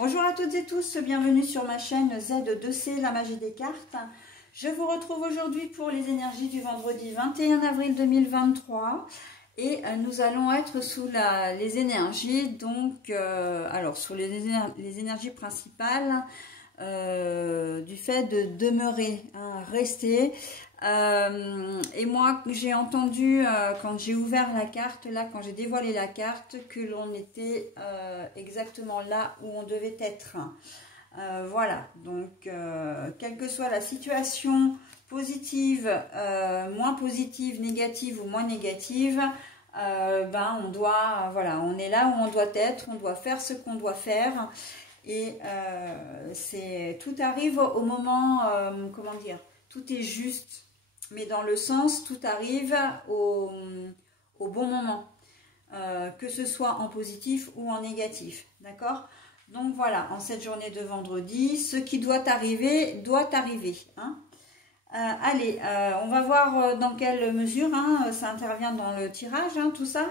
Bonjour à toutes et tous, bienvenue sur ma chaîne Z2C, la magie des cartes. Je vous retrouve aujourd'hui pour les énergies du vendredi 21 avril 2023 et nous allons être sous les énergies, donc, sous les énergies principales du fait de demeurer, rester. Et moi, j'ai entendu quand j'ai ouvert la carte, là, quand j'ai dévoilé la carte, que l'on était exactement là où on devait être. Voilà, donc quelle que soit la situation positive, moins positive, négative ou moins négative, on doit, voilà, on est là où on doit être, on doit faire ce qu'on doit faire. Et tout arrive au moment, comment dire, tout est juste. Mais dans le sens, tout arrive au bon moment, que ce soit en positif ou en négatif, d'accord? Donc voilà, en cette journée de vendredi, ce qui doit arriver, hein. Allez, on va voir dans quelle mesure, ça intervient dans le tirage, tout ça.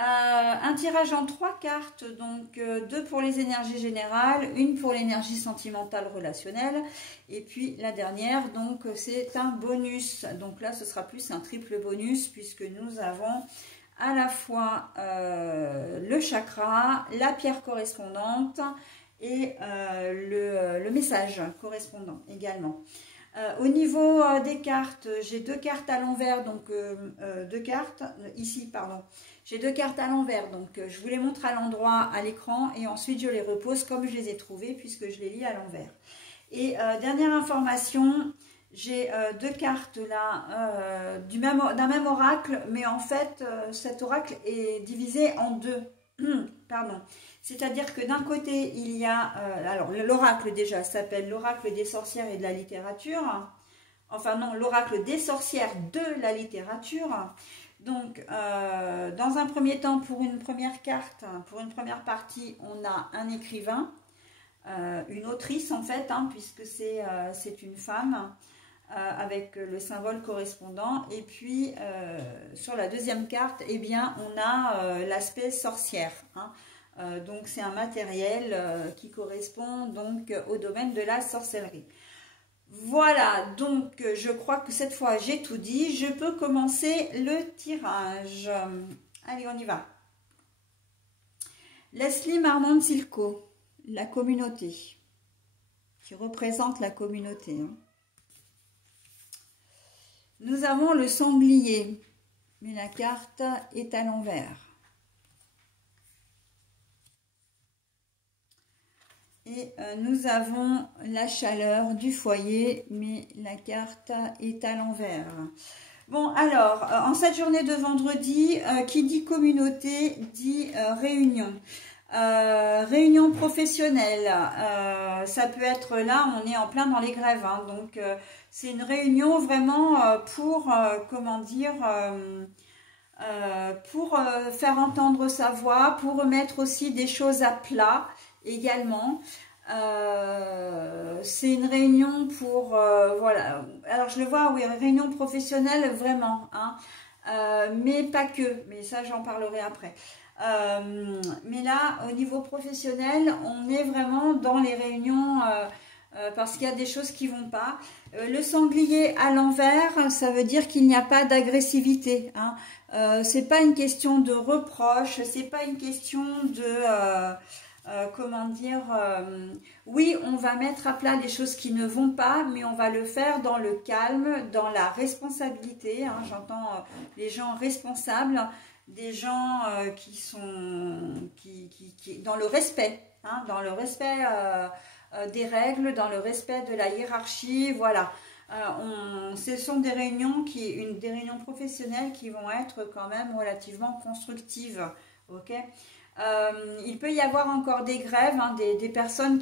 Un tirage en 3 cartes, donc 2 pour les énergies générales, une pour l'énergie sentimentale relationnelle, et puis la dernière, donc c'est un bonus. Donc là, ce sera plus un triple bonus, puisque nous avons à la fois le chakra, la pierre correspondante et le message correspondant également. Au niveau des cartes, j'ai 2 cartes à l'envers, donc 2 cartes, ici, pardon. J'ai 2 cartes à l'envers, donc je vous les montre à l'endroit à l'écran et ensuite je les repose comme je les ai trouvées puisque je les lis à l'envers. Et dernière information, j'ai 2 cartes là d'un même oracle, mais en fait cet oracle est divisé en 2. Pardon. C'est-à-dire que d'un côté il y a, alors l'oracle déjà s'appelle l'oracle des sorcières et de la littérature. Enfin non, l'oracle des sorcières de la littérature. Donc, dans un premier temps, pour une première carte, pour une première partie, on a un écrivain, une autrice en fait, puisque c'est une femme, avec le symbole correspondant. Et puis, sur la deuxième carte, eh bien, on a l'aspect sorcière. Donc, c'est un matériel qui correspond donc au domaine de la sorcellerie. Voilà, donc je crois que cette fois j'ai tout dit. Je peux commencer le tirage. Allez, on y va. Leslie Marmont Silko, la communauté, qui représente la communauté. Nous avons le sanglier, mais la carte est à l'envers. Et nous avons la chaleur du foyer, mais la carte est à l'envers. Bon, alors, en cette journée de vendredi, qui dit communauté, dit réunion. Réunion professionnelle, ça peut être là, on est en plein dans les grèves. Donc, c'est une réunion vraiment pour, comment dire... pour faire entendre sa voix, pour remettre aussi des choses à plat également. C'est une réunion pour voilà, alors je le vois, oui, réunion professionnelle vraiment, mais pas que, mais ça j'en parlerai après. Mais là au niveau professionnel, on est vraiment dans les réunions parce qu'il y a des choses qui vont pas. Le sanglier à l'envers, ça veut dire qu'il n'y a pas d'agressivité, c'est pas une question de reproche, c'est pas une question de comment dire, oui, on va mettre à plat les choses qui ne vont pas, mais on va le faire dans le calme, dans la responsabilité. J'entends les gens responsables, des gens qui sont dans le respect, dans le respect des règles, dans le respect de la hiérarchie, voilà. Ce sont des réunions des réunions professionnelles qui vont être quand même relativement constructives, ok. Il peut y avoir encore des grèves, des personnes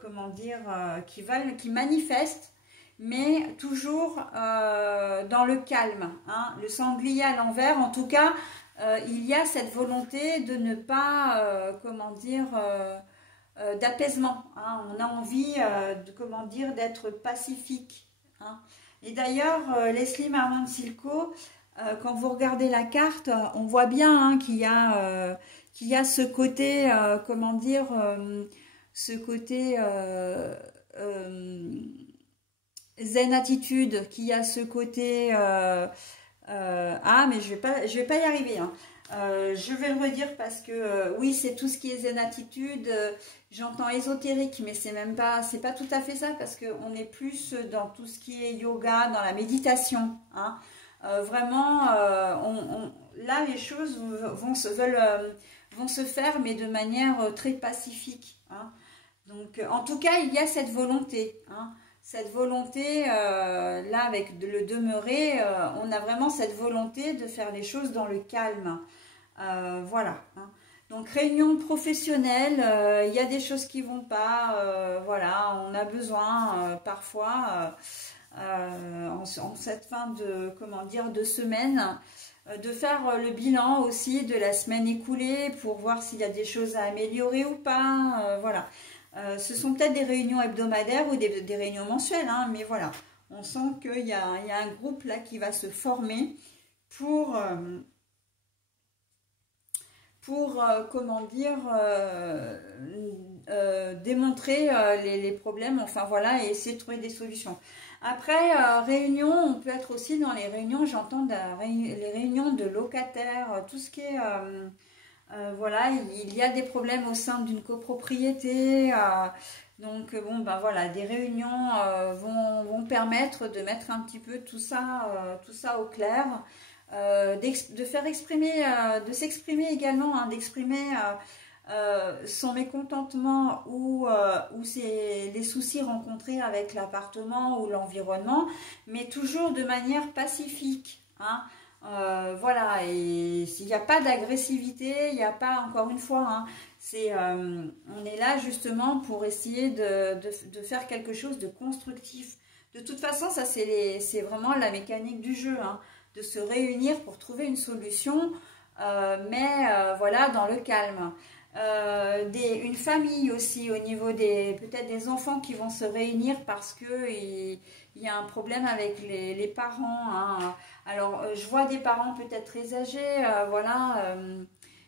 comment dire, qui manifestent, mais toujours dans le calme. Le sanglier à l'envers, en tout cas, il y a cette volonté de ne pas, comment dire, d'apaisement. On a envie, comment dire, d'être pacifique. Et d'ailleurs, Leslie Marmont Silko, quand vous regardez la carte, on voit bien qu'il y a qui a ce côté, comment dire, ce côté zen attitude, qui a ce côté ah, mais je vais pas y arriver, hein. Je vais le redire parce que oui, c'est tout ce qui est zen attitude. J'entends ésotérique, mais c'est pas tout à fait ça, parce qu'on est plus dans tout ce qui est yoga, dans la méditation, hein. Vraiment, là, les choses vont se faire, mais de manière très pacifique, hein. Donc, en tout cas, il y a cette volonté, hein. Cette volonté, là, avec le demeurer, on a vraiment cette volonté de faire les choses dans le calme. Voilà, hein. Donc, réunion professionnelle, il y a des choses qui vont pas. Voilà, on a besoin parfois, en cette fin de, comment dire, de semaine, de faire le bilan aussi de la semaine écoulée pour voir s'il y a des choses à améliorer ou pas. Voilà. Ce sont peut-être des réunions hebdomadaires ou des réunions mensuelles, hein, mais voilà, on sent qu'il y a un groupe là qui va se former pour comment dire, démontrer les problèmes, enfin voilà, et essayer de trouver des solutions. Après, réunion, on peut être aussi dans les réunions, j'entends les réunions de locataires, tout ce qui est... voilà, il y a des problèmes au sein d'une copropriété, donc bon, ben voilà, des réunions vont permettre de mettre un petit peu tout ça au clair, de faire exprimer, de s'exprimer également, hein, d'exprimer son mécontentement ou les soucis rencontrés avec l'appartement ou l'environnement, mais toujours de manière pacifique, hein. Voilà, et s'il n'y a pas d'agressivité, il n'y a pas, encore une fois, hein, on est là justement pour essayer de faire quelque chose de constructif. De toute façon, ça c'est vraiment la mécanique du jeu, hein, de se réunir pour trouver une solution, mais voilà, dans le calme. Une famille aussi, au niveau peut-être des enfants qui vont se réunir parce que il y a un problème avec les parents, hein. Alors, je vois des parents peut-être très âgés, voilà,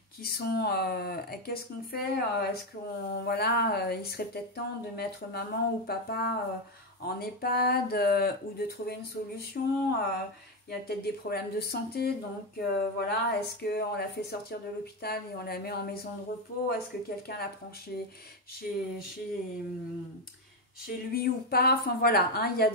qui sont, qu'est-ce qu'on fait? Est-ce qu'on, voilà, il serait peut-être temps de mettre maman ou papa en EHPAD, ou de trouver une solution. Il y a peut-être des problèmes de santé, donc voilà, est-ce qu'on la fait sortir de l'hôpital et on la met en maison de repos? Est-ce que quelqu'un la prend chez lui ou pas? Enfin voilà, hein, il y a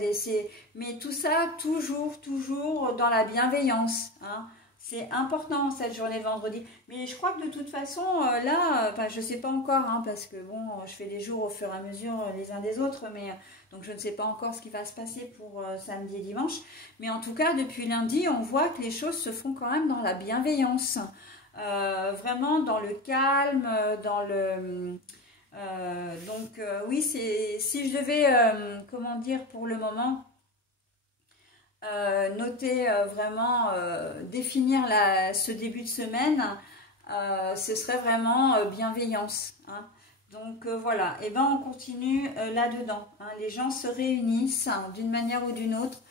mais tout ça toujours dans la bienveillance, hein. C'est important cette journée de vendredi, mais je crois que de toute façon là, enfin je sais pas encore, hein, parce que bon, je fais les jours au fur et à mesure les uns des autres, mais donc je ne sais pas encore ce qui va se passer pour samedi et dimanche, mais en tout cas depuis lundi on voit que les choses se font quand même dans la bienveillance, vraiment dans le calme, dans le... donc oui, si je devais, comment dire, pour le moment, noter vraiment, définir ce début de semaine, ce serait vraiment bienveillance, hein. Donc voilà, et ben on continue là-dedans, hein. Les gens se réunissent, hein, d'une manière ou d'une autre,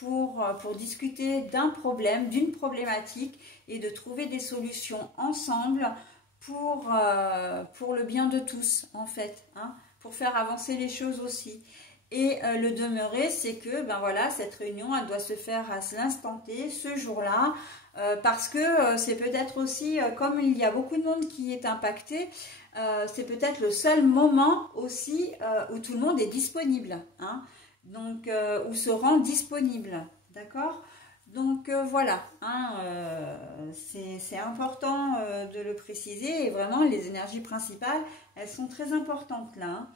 pour discuter d'un problème, d'une problématique, et de trouver des solutions ensemble pour le bien de tous, en fait, hein, pour faire avancer les choses aussi. Et le demeurer, c'est que ben voilà, cette réunion, elle doit se faire à l'instant T, ce jour-là, parce que c'est peut-être aussi, comme il y a beaucoup de monde qui est impacté, c'est peut-être le seul moment aussi où tout le monde est disponible, hein, donc où se rend disponible, d'accord? Donc voilà, hein, c'est important de le préciser, et vraiment les énergies principales, elles sont très importantes là, hein.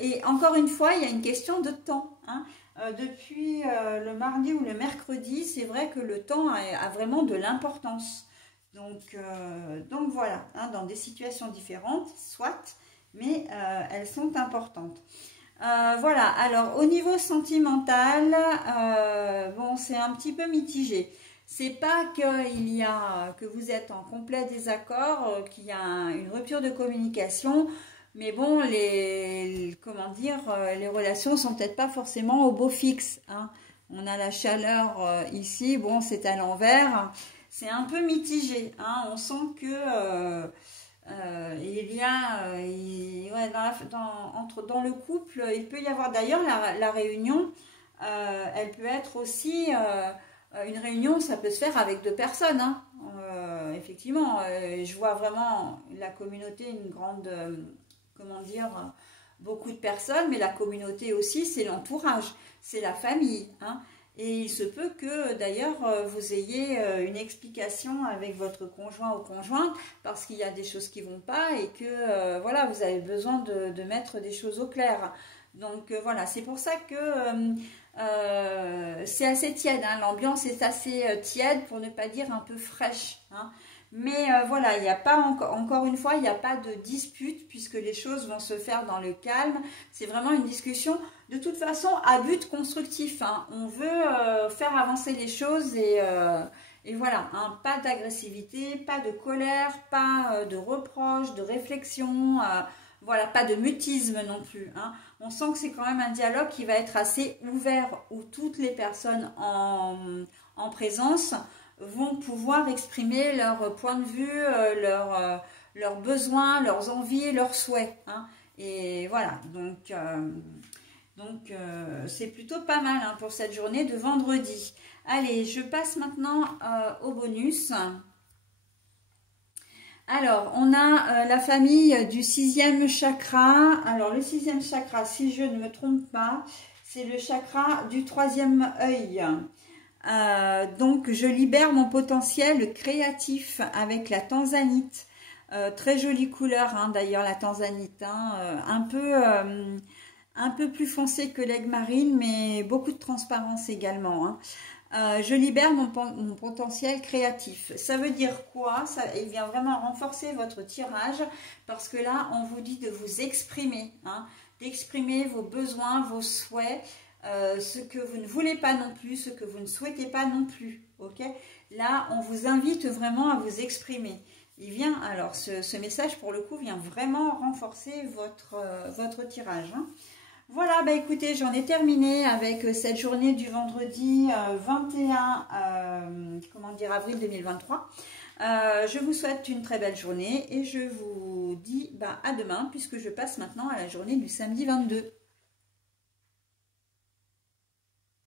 Et encore une fois, il y a une question de temps, hein. Depuis le mardi ou le mercredi, c'est vrai que le temps a vraiment de l'importance. Donc voilà, hein, dans des situations différentes, soit, mais elles sont importantes. Voilà, alors au niveau sentimental, bon, c'est un petit peu mitigé. C'est pas que vous êtes en complet désaccord, qu'il y a une rupture de communication. Mais bon, comment dire, les relations sont peut-être pas forcément au beau fixe, hein. On a la chaleur ici, bon, c'est à l'envers. c'est un peu mitigé, hein. On sent que il y a ouais, dans le couple, il peut y avoir d'ailleurs la réunion, elle peut être aussi une réunion, ça peut se faire avec 2 personnes, hein. Effectivement, je vois vraiment la communauté, une grande, comment dire, beaucoup de personnes, mais la communauté aussi, c'est l'entourage, c'est la famille, hein. Et il se peut que d'ailleurs vous ayez une explication avec votre conjoint ou conjointe parce qu'il y a des choses qui ne vont pas et que voilà, vous avez besoin de mettre des choses au clair. Donc voilà, c'est pour ça que c'est assez tiède, hein. L'ambiance est assez tiède pour ne pas dire un peu fraîche, hein. Mais voilà, il n'y a pas encore une fois, il n'y a pas de dispute puisque les choses vont se faire dans le calme. C'est vraiment une discussion de toute façon à but constructif, hein. On veut faire avancer les choses et voilà, hein, pas d'agressivité, pas de colère, pas de reproches, de réflexion, voilà, pas de mutisme non plus, hein. On sent que c'est quand même un dialogue qui va être assez ouvert où toutes les personnes en présence vont pouvoir exprimer leur point de vue, leurs besoins, leurs envies, leurs souhaits, hein. Et voilà, donc c'est plutôt pas mal, hein, pour cette journée de vendredi. Allez, je passe maintenant au bonus. Alors, on a la famille du 6e chakra. Alors, le 6e chakra, si je ne me trompe pas, c'est le chakra du 3e œil. Donc, je libère mon potentiel créatif avec la tanzanite. Très jolie couleur, hein, d'ailleurs, la tanzanite. Hein, un peu plus foncé que l'aigle marine, mais beaucoup de transparence également, hein. Je libère mon potentiel créatif. Ça veut dire quoi? Il vient vraiment renforcer votre tirage parce que là, on vous dit de vous exprimer, hein, d'exprimer vos besoins, vos souhaits, ce que vous ne voulez pas non plus, ce que vous ne souhaitez pas non plus. Ok? Là, on vous invite vraiment à vous exprimer. Il vient, alors, ce message, pour le coup, vient vraiment renforcer votre tirage, hein. Voilà, bah écoutez, j'en ai terminé avec cette journée du vendredi 21 avril 2023. Je vous souhaite une très belle journée et je vous dis à demain puisque je passe maintenant à la journée du samedi 22.